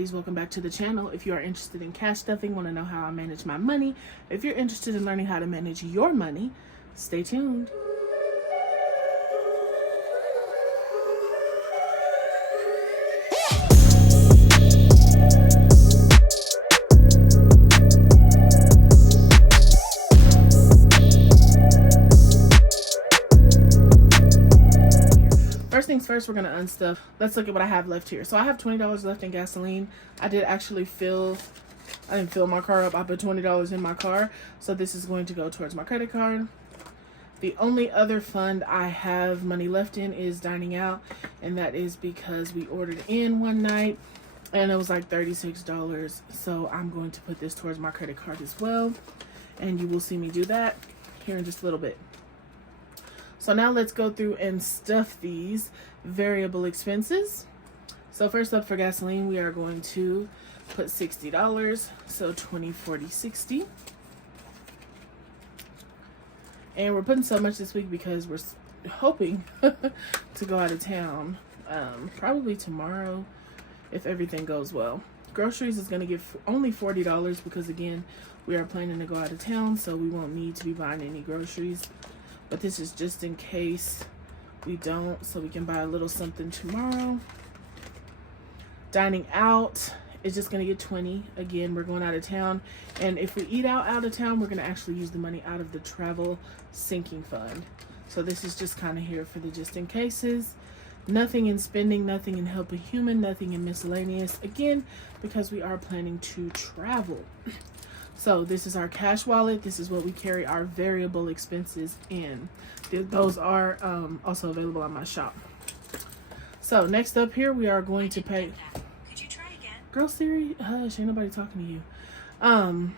baddies, welcome back to the channel. If you are interested in cash stuffing, want to know how I manage my money, if you're interested in learning how to manage your money, stay tuned. First things first, we're gonna unstuff. Let's look at what I have left here. So I have $20 left in gasoline. I didn't fill my car up. I put $20 in my car. So this is going to go towards my credit card. The only other fund I have money left in is dining out. And that is because we ordered in one night and it was like $36. So I'm going to put this towards my credit card as well. And you will see me do that here in just a little bit. So now let's go through and stuff these variable expenses. So first up, for gasoline, we are going to put $60. So 20, 40, 60. And we're putting so much this week because we're hoping to go out of town probably tomorrow if everything goes well. Groceries is going to get only $40 because, again, we are planning to go out of town, so we won't need to be buying any groceries. But this is just in case we don't, so we can buy a little something tomorrow. Dining out is just gonna get 20. Again, we're going out of town. And if we eat out of town, we're gonna actually use the money out of the travel sinking fund. So this is just kind of here for the just in cases. Nothing in spending, nothing in help a human, nothing in miscellaneous. Again, because we are planning to travel. So this is our cash wallet. This is what we carry our variable expenses in. Those are also available on my shop. So next up here, we are going to pay. Could you try again? Girl, Siri, hush, ain't nobody talking to you.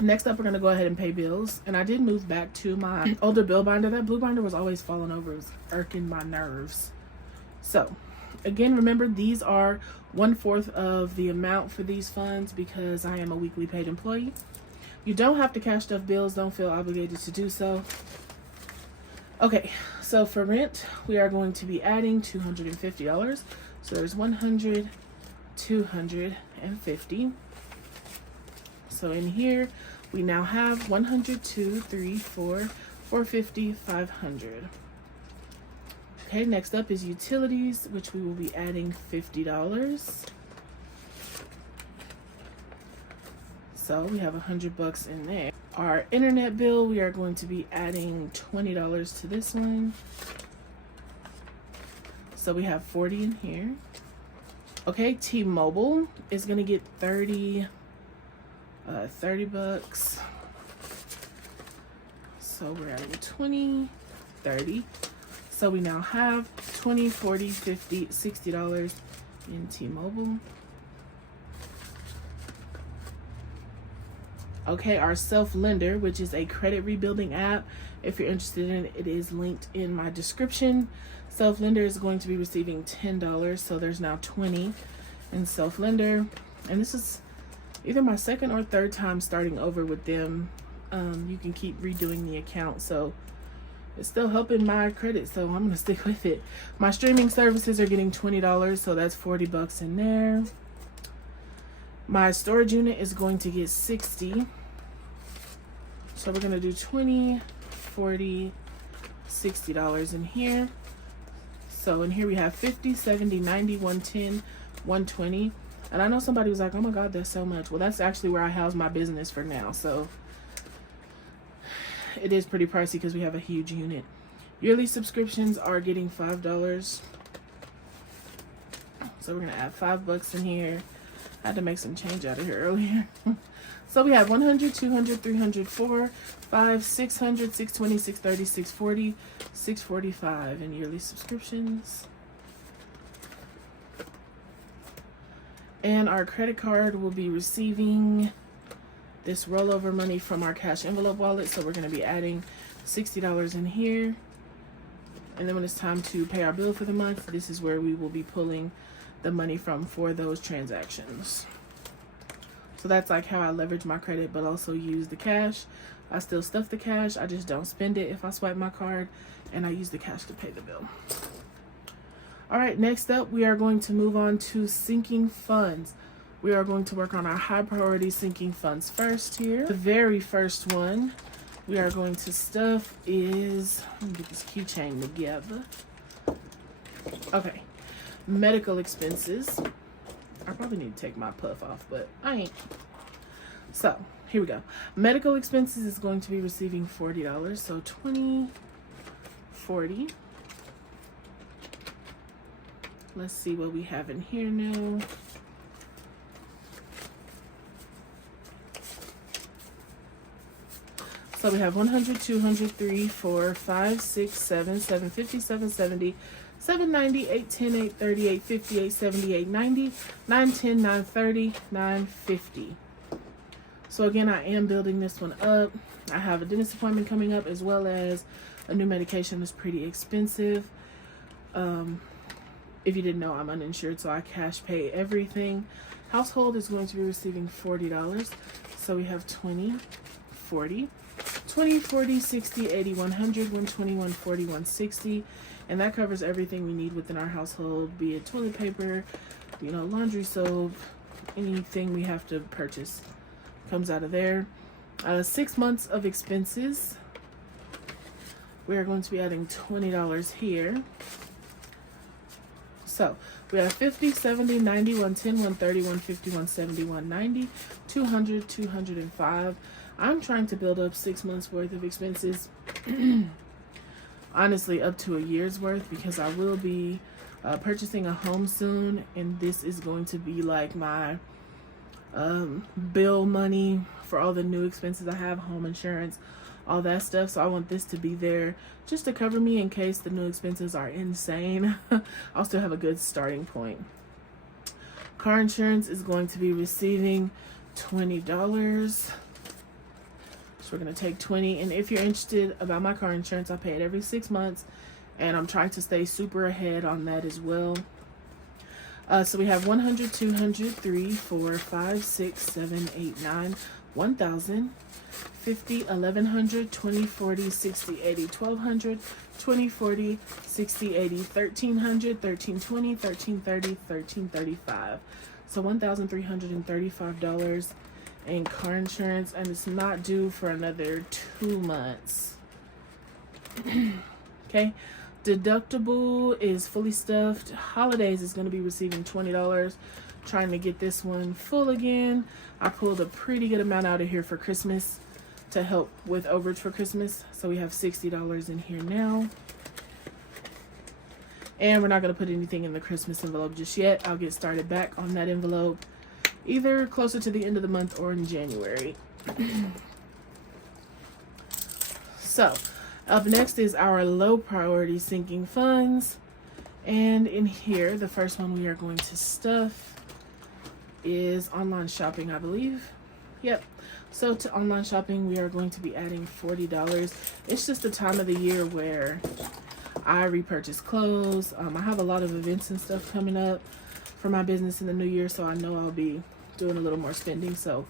Next up, we're gonna go ahead and pay bills. And I did move back to my older bill binder. That blue binder was always falling over. It was irking my nerves. So again, remember, these are 1/4 of the amount for these funds because I am a weekly paid employee. You don't have to cash stuff bills. Don't feel obligated to do so. Okay, so for rent, we are going to be adding $250. So there's 100, 250. So in here, we now have 100, 2, 3, 4, 450, 500. Okay, next up is utilities, which we will be adding $50. So we have $100 in there. Our internet bill, we are going to be adding $20 to this one. So we have 40 in here. Okay, T-Mobile is gonna get $30. So we're adding 20, 30. So we now have $20, $40, $50, $60 in T-Mobile. Okay, our self-lender, which is a credit rebuilding app. If you're interested in it, it is linked in my description. Self-lender is going to be receiving $10, so there's now 20 in self-lender. And this is either my second or third time starting over with them. You can keep redoing the account, so it's still helping my credit, so I'm gonna stick with it. My streaming services are getting $20, so that's $40 in there. My storage unit is going to get 60. So we're gonna do 20, 40, $60 in here. So in here we have 50, 70, 90, 110, 120. And I know somebody was like, oh my God, that's so much. Well, that's actually where I house my business for now. So it is pretty pricey because we have a huge unit. Yearly subscriptions are getting $5. So we're gonna add $5 in here. I had to make some change out of here earlier. So we have 100, 200, 300, 4, 5, 600, 620, 630, 640, 645 in yearly subscriptions. And our credit card will be receiving this rollover money from our cash envelope wallet. So we're going to be adding $60 in here. And then when it's time to pay our bill for the month, this is where we will be pulling the money from for those transactions. So that's like how I leverage my credit, but also use the cash. I still stuff the cash. I just don't spend it if I swipe my card, and I use the cash to pay the bill. All right, next up, we are going to move on to sinking funds. We are going to work on our high priority sinking funds first here. The very first one we are going to stuff is, let me get this keychain together. Okay, medical expenses. I probably need to take my puff off, but I ain't. So here we go. Medical expenses is going to be receiving $40. So 20, 40. Let's see what we have in here now. So we have 100, 200, 3, 4, 5, 6, 7, 750, 770, 790, 810, 830, 850, 870, 890, 910, 930, 950. So again, I am building this one up. I have a dentist appointment coming up, as well as a new medication that's pretty expensive. If you didn't know, I'm uninsured, so I cash pay everything. Household is going to be receiving $40. So we have 20, 40, 20, 40, 60, 80, 100, 120, 140, 160. And that covers everything we need within our household, be it toilet paper, you know, laundry soap, anything we have to purchase comes out of there. 6 months of expenses. We are going to be adding $20 here. So we have 50, 70, 90, 110, 130, 150, 170, 190, 200, 205. I'm trying to build up 6 months worth of expenses. Honestly, up to a year's worth, because I will be purchasing a home soon, and this is going to be like my bill money for all the new expenses I have, home insurance, all that stuff. So I want this to be there just to cover me in case the new expenses are insane. I'll still have a good starting point. Car insurance is going to be receiving $20. So we're going to take 20. And if you're interested about my car insurance, I pay it every 6 months, and I'm trying to stay super ahead on that as well. So we have 100, 200, 3, 4, 5, 6, 7, 8, 9, 1,000, 50, 1,100, 20, 40, 60, 80, 1,200, 20, 40, 60, 80, 1,300, 1,320, 1,330, 1,335. So $1,335 in car insurance, and it's not due for another 2 months. Okay. Deductible is fully stuffed. Holidays is going to be receiving $20. Trying to get this one full again. I pulled a pretty good amount out of here for Christmas to help with overage for Christmas. So we have $60 in here now. And we're not going to put anything in the Christmas envelope just yet. I'll get started back on that envelope either closer to the end of the month or in January. So up next is our low priority sinking funds. And in here, the first one we are going to stuff is online shopping, I believe. Yep. So to online shopping, we are going to be adding $40. It's just the time of the year where I repurchase clothes. I have a lot of events and stuff coming up for my business in the new year, so I know I'll be doing a little more spending. So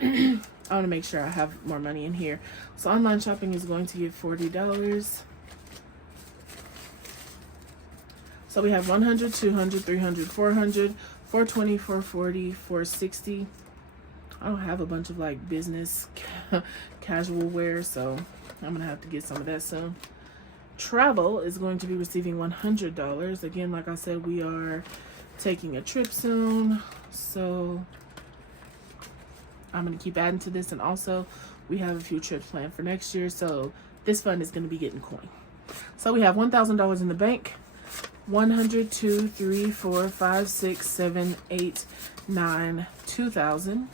I want to make sure I have more money in here. So online shopping is going to give $40. So we have 100, 200, 300, 400, 420, 440, 460. I don't have a bunch of like business casual wear, so I'm gonna have to get some of that soon. Travel is going to be receiving $100. Again, like I said, we are taking a trip soon, so I'm going to keep adding to this. And also, we have a few trips planned for next year, so this fund is going to be getting coin. So we have $1,000 in the bank. 100, 2, 3, 4, 5, 6, 7, 8, 9, 2,000.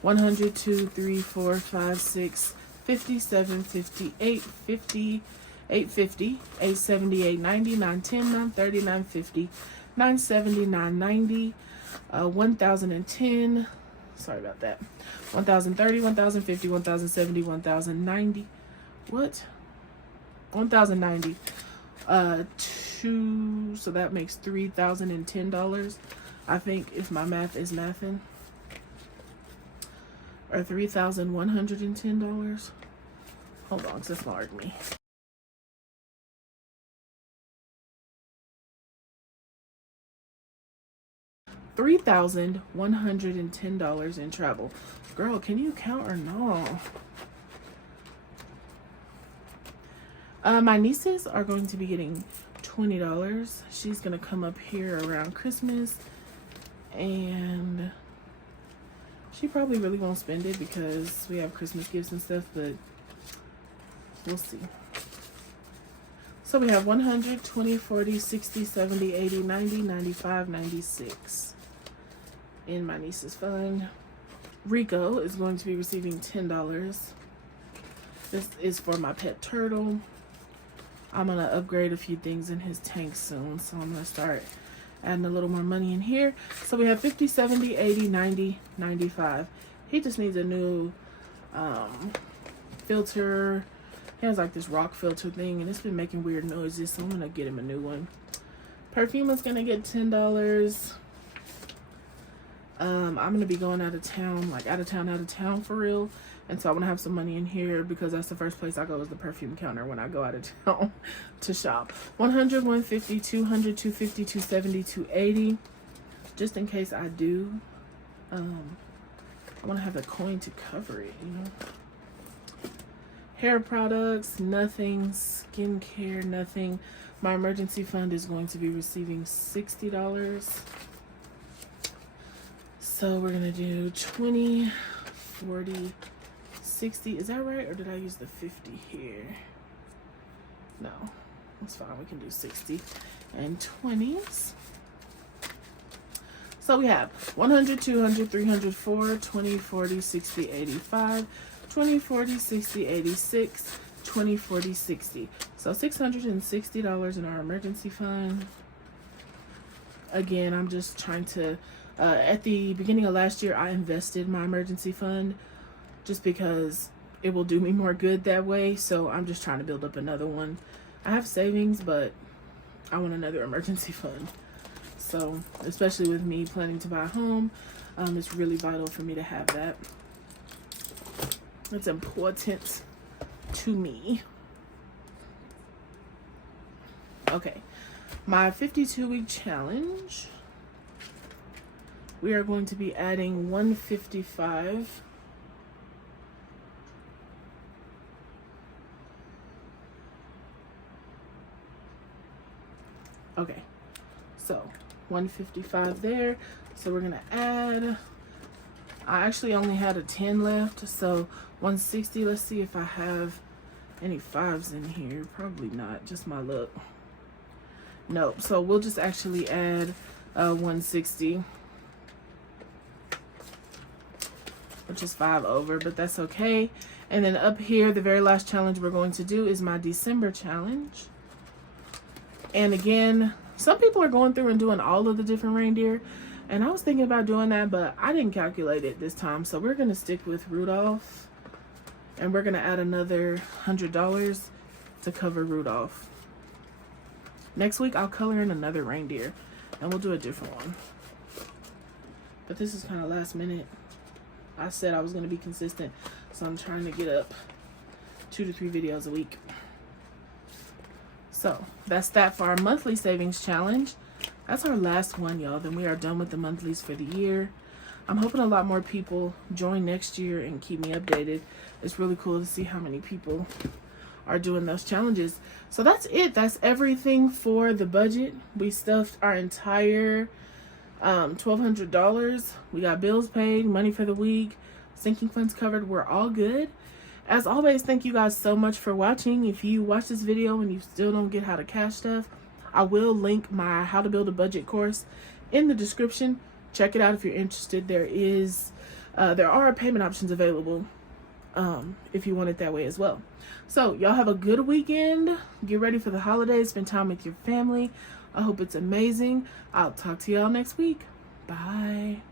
100, 2, 3, 4, 5, 6, 57, 58, 50, 850, 870, 890, 910, 930, 950, 970, 990, 1,010. Sorry about that. 1,030, 1,050, 1,070, 1,090. What? 1,090. So that makes $3,010. I think, if my math is mathing. Or $3,110. Hold on, just mark me. $3,110 in travel. Girl, can you count or no? My nieces are going to be getting $20. She's gonna come up here around Christmas, and she probably really won't spend it because we have Christmas gifts and stuff, but we'll see. So we have 100, 20, 40, 60, 70, 80, 90, 95, 96 in my niece's fund. Rico is going to be receiving $10. This is for my pet turtle. I'm going to upgrade a few things in his tank soon, so I'm going to start adding a little more money in here. So we have 50, 70, 80, 90, 95. He just needs a new filter. He has like this rock filter thing, and it's been making weird noises, so I'm going to get him a new one. Perfume is going to get $10. I'm going to be going out of town, like out of town for real. And so I want to have some money in here because that's the first place I go is the perfume counter when I go out of town to shop. 100, 150, 200, 250, 270, 280. Just in case I do. I want to have a coin to cover it, you know. Hair products, nothing. Skincare, nothing. My emergency fund is going to be receiving $60. So we're going to do 20, 40, 60. Is that right? Or did I use the 50 here? No, that's fine. We can do 60 and 20s. So we have 100, 200, 300, 4, 20, 40, 60, 85, 20, 40, 60, 86, 20, 40, 60. So $660 in our emergency fund. Again, I'm just trying to, at the beginning of last year, I invested my emergency fund just because it will do me more good that way. So I'm just trying to build up another one. I have savings, but I want another emergency fund. So especially with me planning to buy a home, it's really vital for me to have that. It's important to me. Okay, my 52-week challenge. We are going to be adding 155. Okay, so 155 there. So we're gonna add, I actually only had a 10 left, so 160. Let's see if I have any 5s in here. Probably not, just my luck. Nope, so we'll just actually add 160, which is 5 over, but that's okay. And then up here, the very last challenge we're going to do is my December challenge. And again, some people are going through and doing all of the different reindeer, and I was thinking about doing that, but I didn't calculate it this time. So we're going to stick with Rudolph, and we're going to add another $100 to cover Rudolph. Next week, I'll color in another reindeer, and we'll do a different one. But this is kind of last minute. I said I was going to be consistent, so I'm trying to get up 2 to 3 videos a week. So that's that for our monthly savings challenge. That's our last one, y'all. Then we are done with the monthlies for the year. I'm hoping a lot more people join next year and keep me updated. It's really cool to see how many people are doing those challenges. So that's it. That's everything for the budget. We stuffed our entire $1,200. We got bills paid, money for the week, sinking funds covered. We're all good. As always, thank you guys so much for watching. If you watch this video and you still don't get how to cash stuff, I will link my how to build a budget course in the description. Check it out if you're interested. There are payment options available if you want it that way as well. So y'all have a good weekend. Get ready for the holidays. Spend time with your family. I hope it's amazing. I'll talk to y'all next week. Bye.